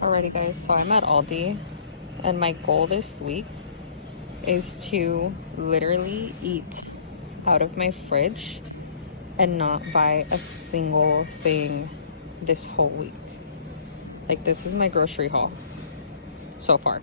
Alrighty guys, so I'm at Aldi and my goal this week is to literally eat out of my fridge and not buy a single thing this whole week. Like, this is my grocery haul so far.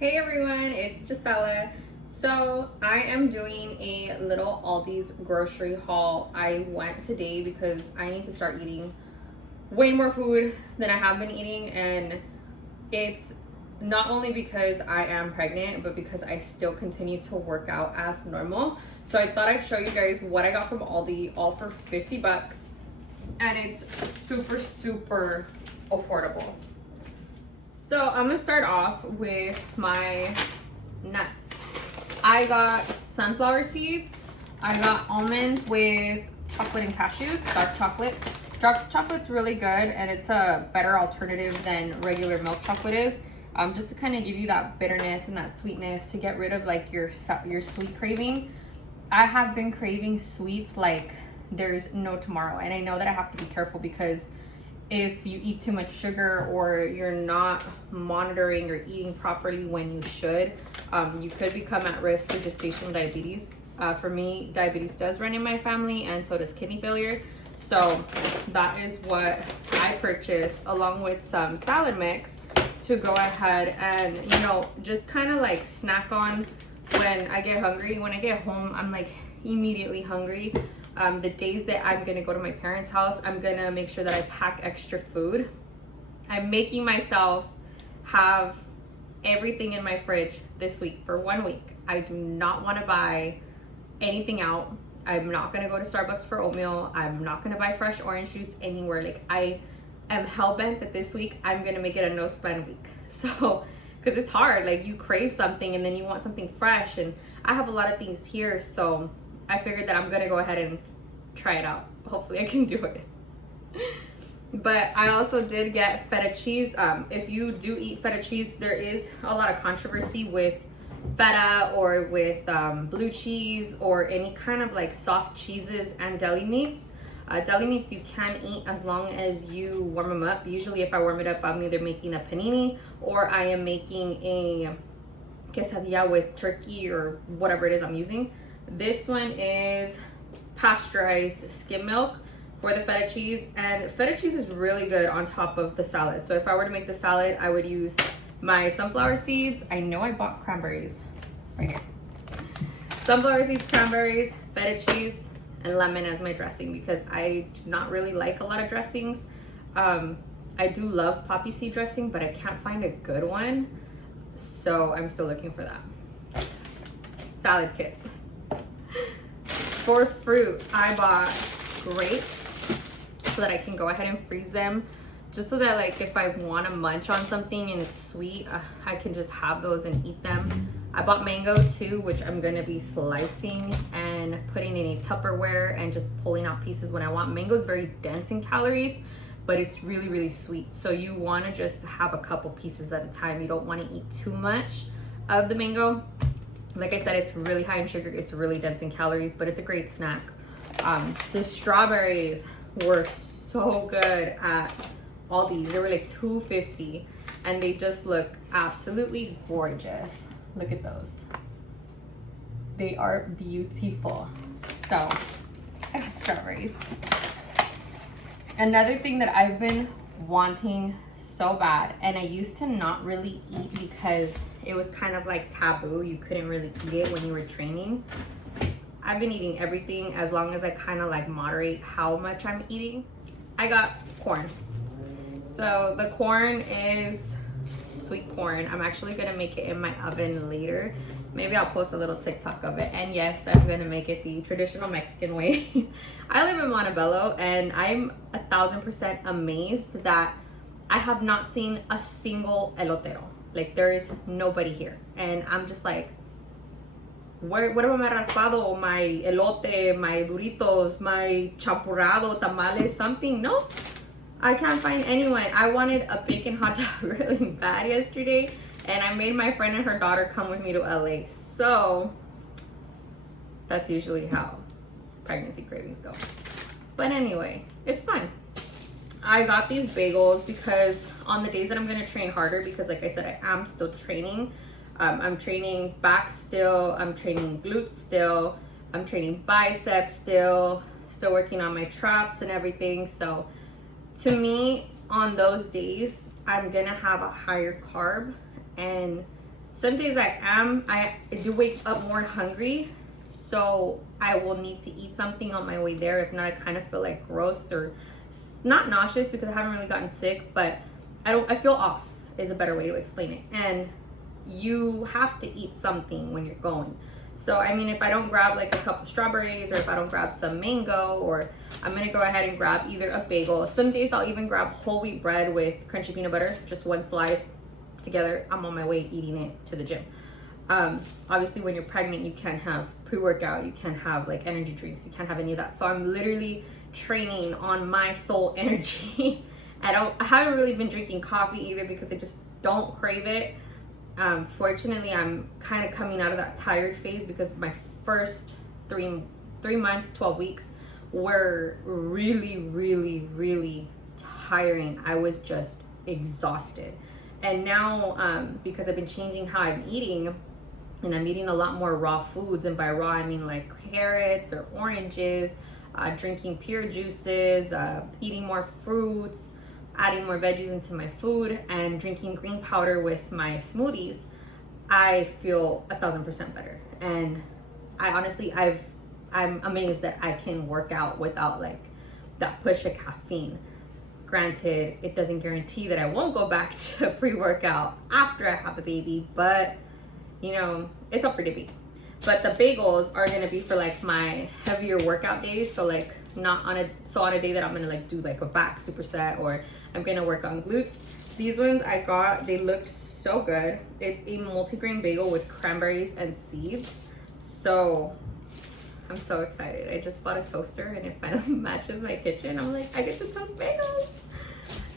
Hey everyone, it's Gisela. So I am doing a little Aldi's grocery haul. I went today because I need to start eating way more food than I have been eating, and it's not only because I am pregnant, but because I still continue to work out as normal. So I thought I'd show you guys what I got from Aldi, all for 50 bucks, and it's super affordable. So I'm gonna start off with my nuts. I got sunflower seeds. I got almonds with chocolate and cashews, dark chocolate. Dark chocolate's really good, and it's a better alternative than regular milk chocolate is. Just to kind of give you that bitterness and that sweetness to get rid of like your sweet craving. I have been craving sweets like there's no tomorrow, and I know that I have to be careful because if you eat too much sugar or you're not monitoring or eating properly when you should, you could become at risk for gestational diabetes. For me, diabetes does run in my family, and so does kidney failure. So that is what I purchased, along with some salad mix to go ahead and, you know, just kind of like snack on when I get hungry. When I get home, I'm like immediately hungry. The days that I'm gonna go to my parents' house, I'm gonna make sure that I pack extra food. I'm making myself have everything in my fridge this week for 1 week. I do not want to buy anything out. I'm not gonna go to Starbucks for oatmeal. I'm not gonna buy fresh orange juice anywhere. Like, I am hell-bent that this week I'm gonna make it a no spend week. So, because it's hard, like you crave something and then you want something fresh, and I have a lot of things here, so I figured that I'm gonna go ahead and try it out. Hopefully I can do it. But I also did get feta cheese. If you do eat feta cheese, there is a lot of controversy with feta or with blue cheese or any kind of like soft cheeses and deli meats. Deli meats you can eat as long as you warm them up. Usually if I warm it up, I'm either making a panini or I am making a quesadilla with turkey or whatever it is I'm using. This one is pasteurized skim milk for the feta cheese, and feta cheese is really good on top of the salad. So if I were to make the salad, I would use my sunflower seeds. I know I bought cranberries right here. Sunflower seeds, cranberries, feta cheese, and lemon as my dressing because I do not really like a lot of dressings. I do love poppy seed dressing, but I can't find a good one, so I'm still looking for that. Salad kit. For fruit, I bought grapes so that I can go ahead and freeze them, just so that like if I want to munch on something and it's sweet, I can just have those and eat them. I bought mango too, which I'm gonna be slicing and putting in a Tupperware and just pulling out pieces when I want. Mango is very dense in calories, but it's really sweet, so you want to just have a couple pieces at a time. You don't want to eat too much of the mango. Like I said, it's really high in sugar, it's really dense in calories, but it's a great snack. So strawberries were so good at Aldi. They were like $2.50 and they just look absolutely gorgeous. Look at those. They are beautiful. So I got strawberries. Another thing that I've been wanting so bad, and I used to not really eat because it was kind of like taboo. You couldn't really eat it when you were training. I've been eating everything as long as I kind of like moderate how much I'm eating. I got corn. So the corn is sweet corn. I'm actually gonna make it in my oven later. Maybe I'll post a little TikTok of it. And yes, I'm gonna make it the traditional Mexican way. I live in Montebello, and I'm 1000% amazed that I have not seen a single elotero. Like, there is nobody here. And I'm just like, what about my raspado, my elote, my duritos, my champurrado, tamales, something? No, I can't find anyone. I wanted a bacon hot dog really bad yesterday, and I made my friend and her daughter come with me to LA. So that's usually how pregnancy cravings go. But anyway, it's fun. I got these bagels because on the days that I'm gonna train harder, because like I said, I am still training. I'm training back still, I'm training glutes still, I'm training biceps still working on my traps and everything. So to me, on those days, I'm gonna have a higher carb, and some days I do wake up more hungry, so I will need to eat something on my way there. If not, I kind of feel like gross or not nauseous because I haven't really gotten sick, but I feel off is a better way to explain it. And you have to eat something when you're going. So I mean, if I don't grab like a couple of strawberries, or if I don't grab some mango, or I'm gonna go ahead and grab either a bagel. Some days I'll even grab whole wheat bread with crunchy peanut butter, just one slice together. I'm on my way eating it to the gym. Obviously when you're pregnant, you can't have pre-workout, you can't have like energy drinks, you can't have any of that. So I'm literally training on my soul energy. I haven't really been drinking coffee either because I just don't crave it. Fortunately, I'm kind of coming out of that tired phase because my first three months, 12 weeks were really, really, really tiring. I was just exhausted. And now, because I've been changing how I'm eating, and I'm eating a lot more raw foods, and by raw I mean like carrots or oranges, drinking pure juices, eating more fruits, adding more veggies into my food, and drinking green powder with my smoothies, I feel 1,000% better. And I honestly, I'm amazed that I can work out without like that push of caffeine. Granted, it doesn't guarantee that I won't go back to pre-workout after I have a baby, but you know, it's up for debate. But the bagels are gonna be for like my heavier workout days. So like not on a day that I'm gonna like do like a back superset, or I'm gonna work on glutes. These ones I got, they look so good. It's a multigrain bagel with cranberries and seeds. So I'm so excited. I just bought a toaster and it finally matches my kitchen. I'm like, I get to toast bagels.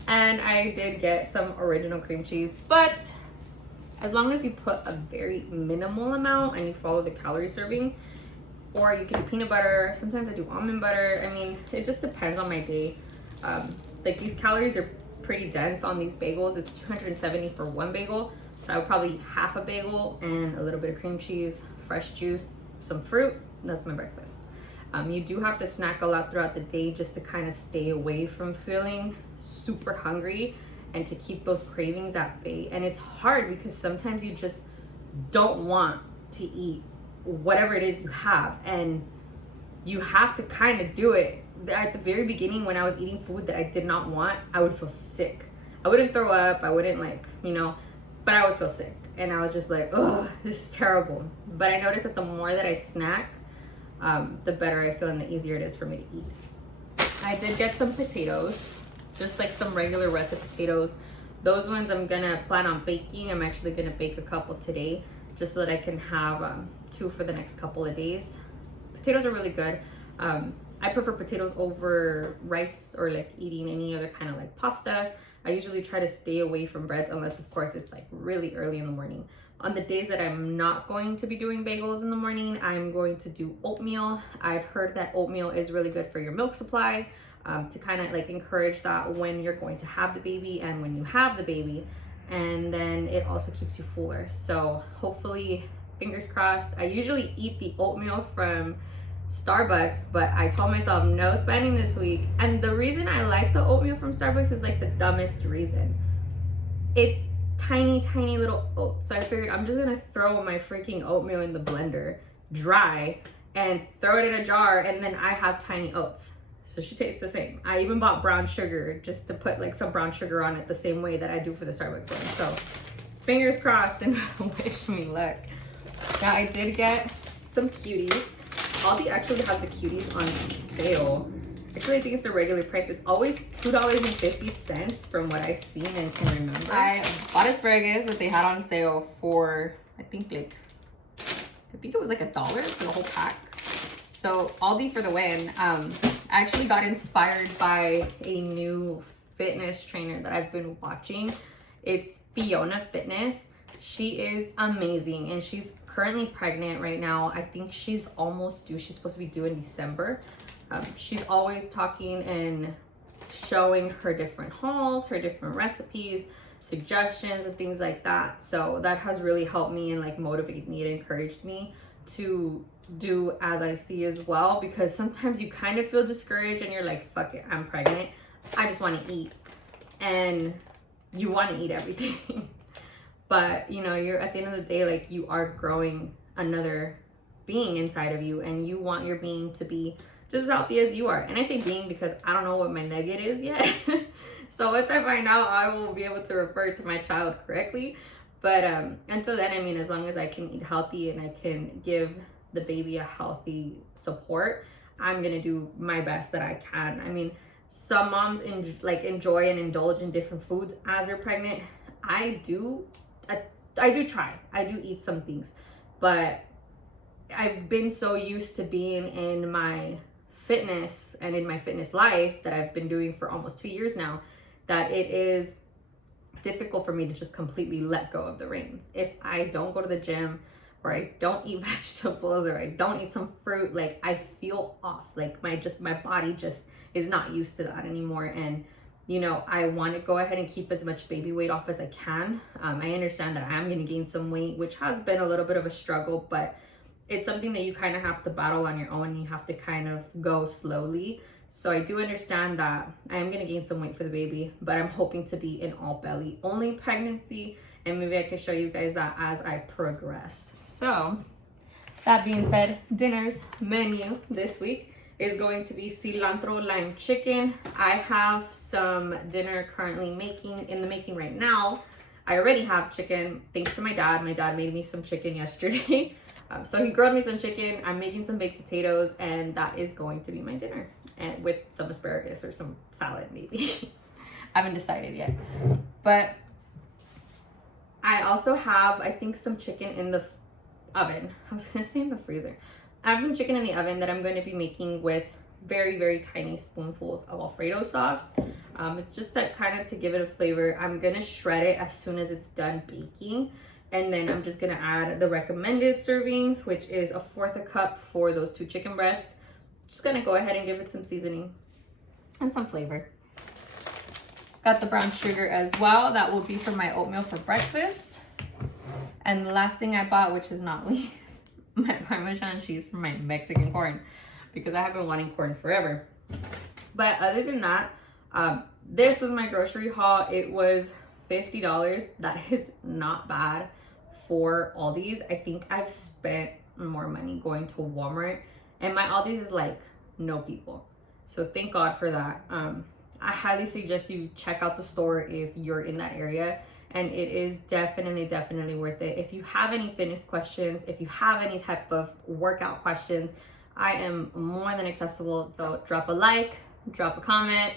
And I did get some original cream cheese, but as long as you put a very minimal amount and you follow the calorie serving, or you can do peanut butter. Sometimes I do almond butter. I mean, it just depends on my day. Like these calories are pretty dense on these bagels. It's 270 for one bagel. So I would probably eat half a bagel and a little bit of cream cheese, fresh juice, some fruit. That's my breakfast. You do have to snack a lot throughout the day just to kind of stay away from feeling super hungry and to keep those cravings at bay. And it's hard because sometimes you just don't want to eat whatever it is you have, and you have to kind of do it. At the very beginning, when I was eating food that I did not want, I would feel sick. I wouldn't throw up, I wouldn't like, you know, but I would feel sick. And I was just like, oh, this is terrible. But I noticed that the more that I snack, the better I feel and the easier it is for me to eat. I did get some potatoes, just like some regular russet potatoes. Those ones I'm gonna plan on baking. I'm actually gonna bake a couple today just so that I can have 2 for the next couple of days. Potatoes are really good. I prefer potatoes over rice or like eating any other kind of like pasta. I usually try to stay away from breads unless of course it's like really early in the morning. On the days that I'm not going to be doing bagels in the morning, I'm going to do oatmeal. I've heard that oatmeal is really good for your milk supply, to kind of like encourage that when you're going to have the baby and when you have the baby. And then it also keeps you fuller. So hopefully, fingers crossed. I usually eat the oatmeal from Starbucks, but I told myself no spending this week. And the reason I like the oatmeal from Starbucks is like the dumbest reason. It's tiny little oats. So I figured I'm just gonna throw my freaking oatmeal in the blender dry and throw it in a jar, and then I have tiny oats. So she tastes the same. I even bought brown sugar just to put like some brown sugar on it the same way that I do for the Starbucks one. So fingers crossed and wish me luck. Now I did get some cuties. Aldi actually has the cuties on sale. Actually, I think it's the regular price. It's always $2.50 from what I've seen and can remember. I bought asparagus that they had on sale for, I think it was like $1 for the whole pack. So Aldi for the win. I actually got inspired by a new fitness trainer that I've been watching. It's Fiona Fitness. She is amazing, and she's currently pregnant right now. I think she's almost due. She's supposed to be due in December. She's always talking, and showing her different hauls, her different recipes, suggestions, and things like that. So that has really helped me and like motivated me and encouraged me to do as I see as well, because sometimes you kind of feel discouraged and you're like, fuck it, I'm pregnant, I just want to eat, and you want to eat everything. But you know, you're at the end of the day, like, you are growing another being inside of you, and you want your being to be just as healthy as you are. And I say being because I don't know what my nugget is yet. So once I find out, I will be able to refer to my child correctly. But until then, I mean, as long as I can eat healthy and I can give the baby a healthy support, I'm gonna do my best that I can. I mean, some moms enjoy and indulge in different foods as they're pregnant. I do try. I do eat some things, but I've been so used to being in my fitness and in my fitness life that I've been doing for almost 2 years now, that it is difficult for me to just completely let go of the reins. If I don't go to the gym, or I don't eat vegetables, or I don't eat some fruit, like, I feel off. Like, my body just is not used to that anymore. And you know, I want to go ahead and keep as much baby weight off as I can. I understand that I'm going to gain some weight, which has been a little bit of a struggle, but it's something that you kind of have to battle on your own. You have to kind of go slowly. So I do understand that I am going to gain some weight for the baby, but I'm hoping to be an all belly only pregnancy. And maybe I can show you guys that as I progress. So that being said, dinner's menu this week is going to be cilantro lime chicken. I have some dinner currently in the making right now. I already have chicken thanks to my dad. My dad made me some chicken yesterday. So he grilled me some chicken. I'm making some baked potatoes, and that is going to be my dinner, and with some asparagus or some salad maybe. I haven't decided yet. But I also have, I think, some chicken in the oven. I was gonna say in the freezer. I have some chicken in the oven that I'm going to be making with very, very tiny spoonfuls of Alfredo sauce. It's just that kind of to give it a flavor. I'm going to shred it as soon as it's done baking. And then I'm just going to add the recommended servings, which is 1/4 cup for those 2 chicken breasts. Just going to go ahead and give it some seasoning and some flavor. Got the brown sugar as well. That will be for my oatmeal for breakfast. And the last thing I bought, which is not least, my Parmesan cheese for my Mexican corn, because I have been wanting corn forever. But other than that, this was my grocery haul. It was $50. That is not bad for Aldi's. I think I've spent more money going to Walmart, and my Aldi's is like no people. So thank God for that. I highly suggest you check out the store if you're in that area. And it is definitely worth it. If you have any fitness questions, if you have any type of workout questions, I am more than accessible. So drop a like, drop a comment,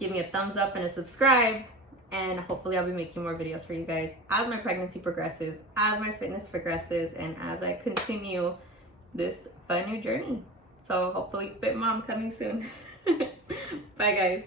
give me a thumbs up and a subscribe. And hopefully I'll be making more videos for you guys as my pregnancy progresses, as my fitness progresses, and as I continue this fun new journey. So hopefully Fit Mom coming soon. Bye guys.